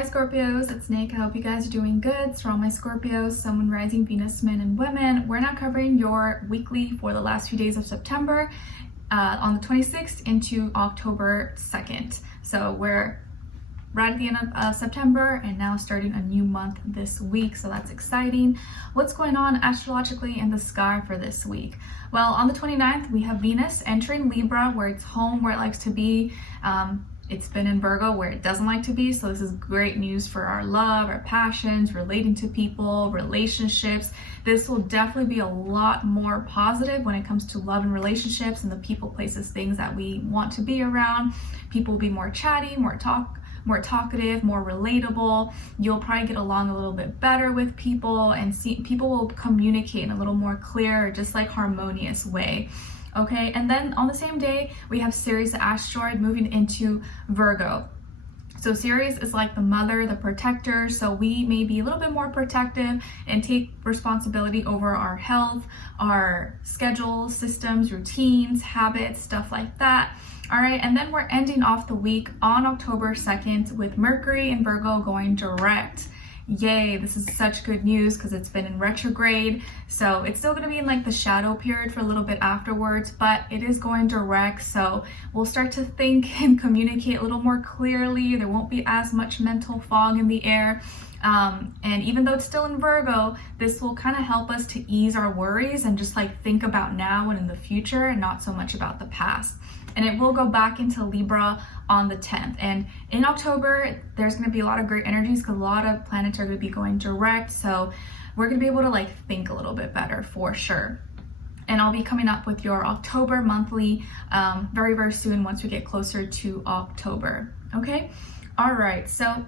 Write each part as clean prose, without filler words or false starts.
Hi Scorpios, it's Nick. I hope you guys are doing good. So all my Scorpios, Sun, Moon, Rising, Venus, men and women, we're now covering your weekly for the last few days of September on the 26th into October 2nd. So we're right at the end of September and now starting a new month this week, so that's exciting. What's going on astrologically in the sky for this week? Well, on the 29th, we have Venus entering Libra, where it's home, where it likes to be. It's been in Virgo where it doesn't like to be, so this is great news for our love, our passions, relating to people, relationships. This will definitely be a lot more positive when it comes to love and relationships and the people, places, things that we want to be around. People will be more chatty, more talkative, more relatable. You'll probably get along a little bit better with people, and people will communicate in a little more clear, just like harmonious way. Okay, and then on the same day, we have Ceres, the asteroid, moving into Virgo. So Ceres is like the mother, the protector, so we may be a little bit more protective and take responsibility over our health, our schedules, systems, routines, habits, stuff like that. All right, and then we're ending off the week on October 2nd with Mercury in Virgo going direct. Yay, this is such good news because it's been in retrograde. So it's still going to be in like the shadow period for a little bit afterwards, but it is going direct. So we'll start to think and communicate a little more clearly. There won't be as much mental fog in the air. And even though it's still in Virgo, this will kind of help us to ease our worries and just like think about now and in the future and not so much about the past. And it will go back into Libra on the 10th. And in October, there's going to be a lot of great energies because a lot of planets are going to be going direct. So we're going to be able to like think a little bit better for sure. And I'll be coming up with your October monthly very, very soon once we get closer to October. Okay. All right. So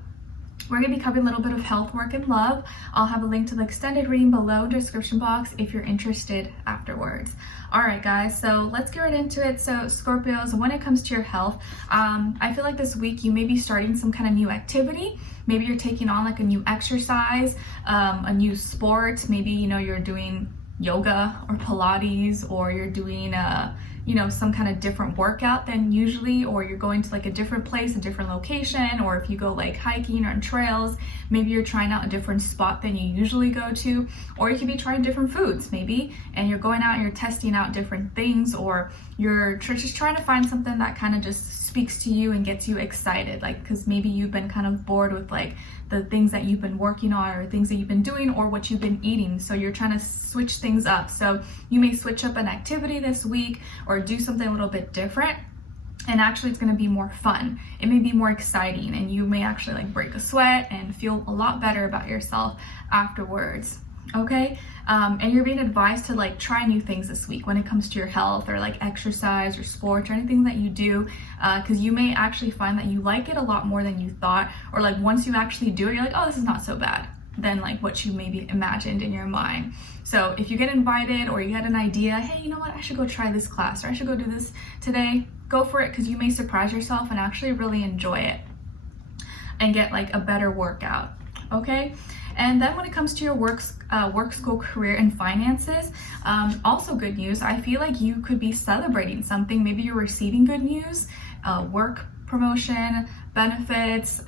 we're going to be covering a little bit of health, work, and love. I'll have a link to the extended reading below in the description box if you're interested afterwards. All right, guys, so let's get right into it. So Scorpios, when it comes to your health, I feel like this week you may be starting some kind of new activity. Maybe you're taking on like a new exercise, a new sport. Maybe, you're doing yoga or Pilates, or you're doing some kind of different workout than usually, or you're going to like a different place, a different location, or if you go like hiking or on trails, maybe you're trying out a different spot than you usually go to, or you could be trying different foods maybe, and you're going out and you're testing out different things, or you're just trying to find something that kind of just speaks to you and gets you excited, like because maybe you've been kind of bored with like the things that you've been working on or things that you've been doing or what you've been eating, so you're trying to switch things up. So you may switch up an activity this week or do something a little bit different, and actually it's going to be more fun. It may be more exciting, and you may actually like break a sweat and feel a lot better about yourself afterwards. Okay, and you're being advised to like try new things this week when it comes to your health or like exercise or sports or anything that you do, because you may actually find that you like it a lot more than you thought, or like once you actually do it, you're like, oh, this is not so bad than like what you maybe imagined in your mind. So if you get invited or you had an idea, hey, you know what, I should go try this class, or I should go do this today, go for it, because you may surprise yourself and actually really enjoy it and get like a better workout. Okay. And then when it comes to your work, school, career, and finances, also good news. I feel like you could be celebrating something. Maybe you're receiving good news, work promotion, benefits,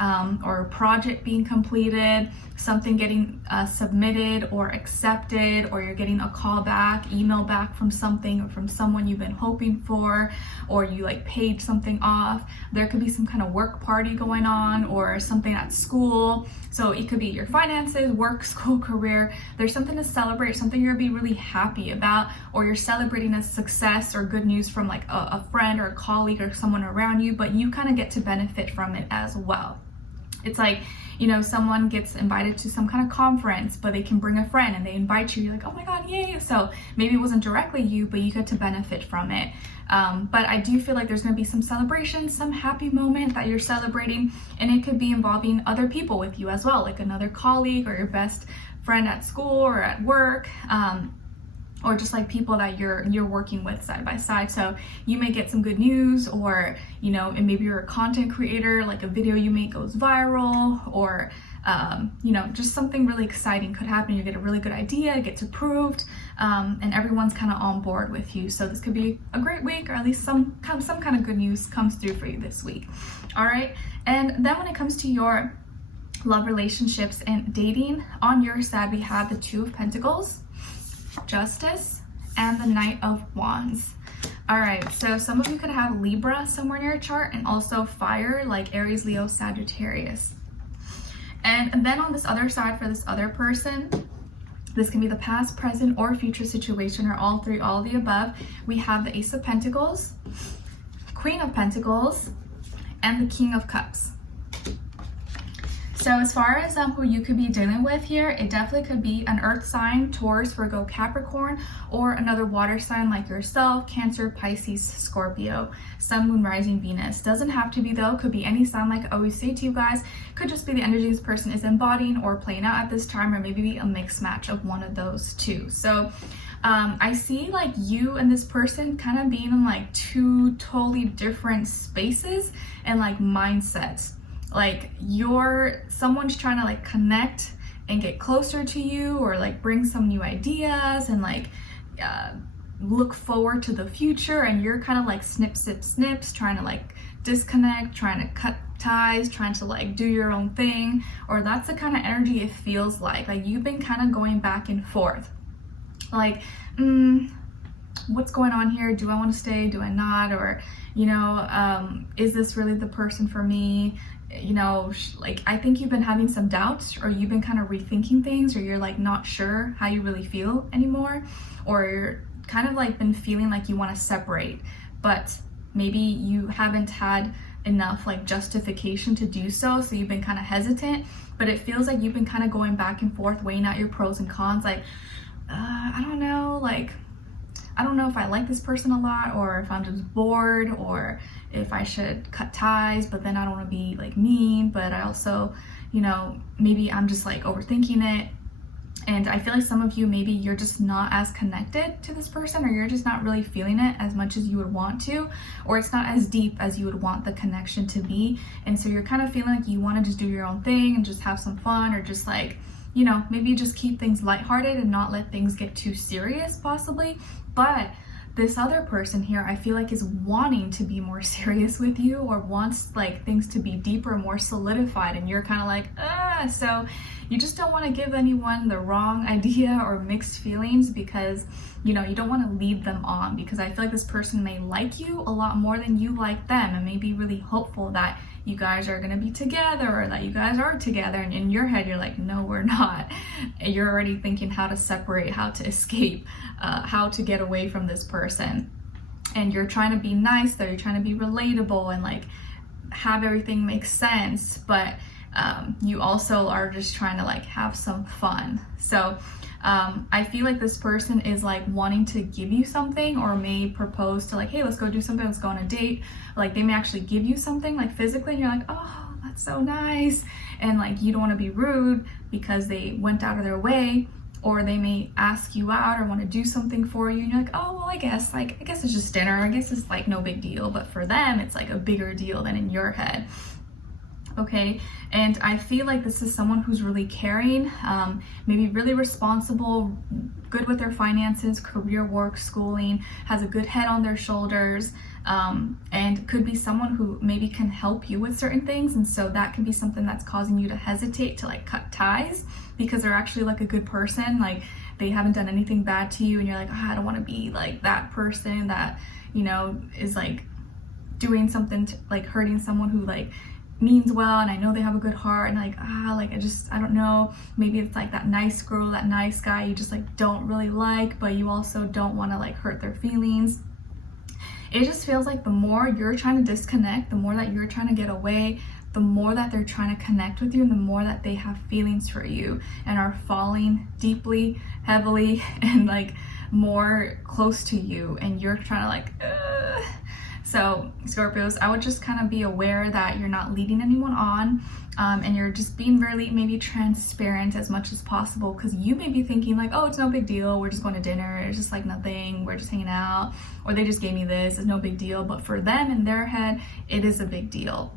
or a project being completed, something getting submitted or accepted, or you're getting a call back, email back from something or from someone you've been hoping for, or you like paid something off. There could be some kind of work party going on or something at school. So it could be your finances, work, school, career. There's something to celebrate, something you're gonna be really happy about, or you're celebrating a success or good news from like a friend or a colleague or someone around you, but you kind of get to benefit from it as well. It's like, someone gets invited to some kind of conference, but they can bring a friend and they invite you. You're like, oh my God, yay. So maybe it wasn't directly you, but you get to benefit from it. But I do feel like there's going to be some celebration, some happy moment that you're celebrating, and it could be involving other people with you as well, like another colleague or your best friend at school or at work. Or just like people that you're working with side by side. So you may get some good news, or and maybe you're a content creator, like a video you make goes viral, or just something really exciting could happen. You get a really good idea, it gets approved, and everyone's kind of on board with you. So this could be a great week, or at least some kind of good news comes through for you this week. All right, and then when it comes to your love, relationships, and dating. On your side, we have the Two of Pentacles, Justice, and the Knight of Wands. All right, so some of you could have Libra somewhere in your chart, and also fire, like Aries, Leo, Sagittarius. And then on this other side, for this other person, this can be the past, present, or future situation, or all three, all of the above. We have the Ace of Pentacles, Queen of Pentacles, and the King of Cups. So as far as who you could be dealing with here, it definitely could be an earth sign, Taurus, Virgo, Capricorn, or another water sign like yourself, Cancer, Pisces, Scorpio, Sun, Moon, Rising, Venus. Doesn't have to be though, could be any sign like I always say to you guys. Could just be the energy this person is embodying or playing out at this time, or maybe a mixed match of one of those two. So I see like you and this person kind of being in like two totally different spaces and like mindsets. Like someone's trying to like connect and get closer to you, or like bring some new ideas and like look forward to the future, and you're kind of like snips, trying to like disconnect, trying to cut ties, trying to like do your own thing. Or that's the kind of energy it feels like you've been kind of going back and forth, like what's going on here? Do I want to stay? Do I not? Or is this really the person for me? Like I think you've been having some doubts, or you've been kind of rethinking things, or you're like not sure how you really feel anymore, or you're kind of like been feeling like you want to separate, but maybe you haven't had enough like justification to do so, so you've been kind of hesitant. But it feels like you've been kind of going back and forth, weighing out your pros and cons, like I don't know, like I don't know if I like this person a lot, or if I'm just bored, or if I should cut ties, but then I don't want to be like mean, but I also, maybe I'm just like overthinking it. And I feel like some of you, maybe you're just not as connected to this person, or you're just not really feeling it as much as you would want to, or it's not as deep as you would want the connection to be. And so you're kind of feeling like you want to just do your own thing and just have some fun, or just like, maybe just keep things lighthearted and not let things get too serious possibly. But this other person here, I feel like, is wanting to be more serious with you, or wants like things to be deeper, more solidified, and you're kind of like, so you just don't want to give anyone the wrong idea or mixed feelings, because you don't want to lead them on, because I feel like this person may like you a lot more than you like them, and may be really hopeful that you guys are going to be together, or that you guys are together, and in your head you're like, no, we're not. And you're already thinking how to separate, how to escape, how to get away from this person. And you're trying to be nice though, you're trying to be relatable and like have everything make sense, but you also are just trying to like have some fun. So I feel like this person is like wanting to give you something, or may propose to like, hey, let's go do something, let's go on a date. Like they may actually give you something like physically, and you're like, oh, that's so nice. And like you don't want to be rude because they went out of their way. Or they may ask you out or want to do something for you, and you're like, oh, well, I guess it's just dinner, I guess it's like no big deal. But for them it's like a bigger deal than in your head. Okay, and I feel like this is someone who's really caring, maybe really responsible, good with their finances, career, work, schooling, has a good head on their shoulders, and could be someone who maybe can help you with certain things. And so that can be something that's causing you to hesitate to like cut ties, because they're actually like a good person, like they haven't done anything bad to you, and you're like, oh, I don't want to be like that person that is like doing something to like hurting someone who like means well, and I know they have a good heart, and like I don't know, maybe it's like that nice girl, that nice guy you just like don't really like, but you also don't want to like hurt their feelings. It just feels like the more you're trying to disconnect, the more that you're trying to get away, the more that they're trying to connect with you, and the more that they have feelings for you and are falling deeply, heavily, and like more close to you, and you're trying to like So Scorpios, I would just kind of be aware that you're not leading anyone on, and you're just being really maybe transparent as much as possible, because you may be thinking like, oh, it's no big deal, we're just going to dinner, it's just like nothing, we're just hanging out, or they just gave me this, it's no big deal. But for them, in their head, it is a big deal.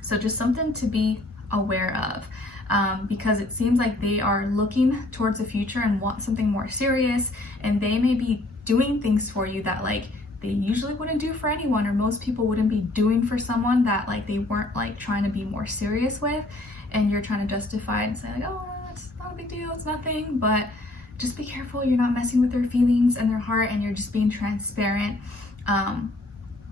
So just something to be aware of, because it seems like they are looking towards the future and want something more serious, and they may be doing things for you that like they usually wouldn't do for anyone, or most people wouldn't be doing for someone that like they weren't like trying to be more serious with. and you're trying to justify it and say like, oh, it's not a big deal, it's nothing. But just be careful you're not messing with their feelings and their heart, and you're just being transparent,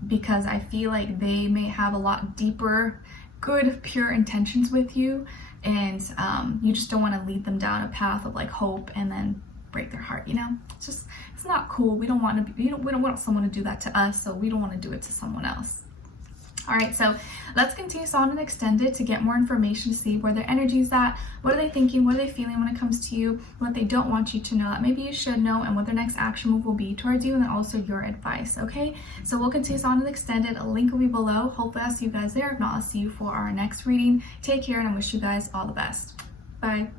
because I feel like they may have a lot deeper, good, pure intentions with you, and you just don't want to lead them down a path of like hope and then break their heart. You know, it's not cool. We don't want to be, we don't want someone to do that to us, so we don't want to do it to someone else. All right, so let's continue on and extend it to get more information, to see where their energy is at, what are they thinking, what are they feeling when it comes to you, what they don't want you to know that maybe you should know, and what their next action move will be towards you, and then also your advice. Okay, so we'll continue on and extend it. A link will be below. Hopefully I'll see you guys there. If not, I'll see you for our next reading. Take care, and I wish you guys all the best. Bye.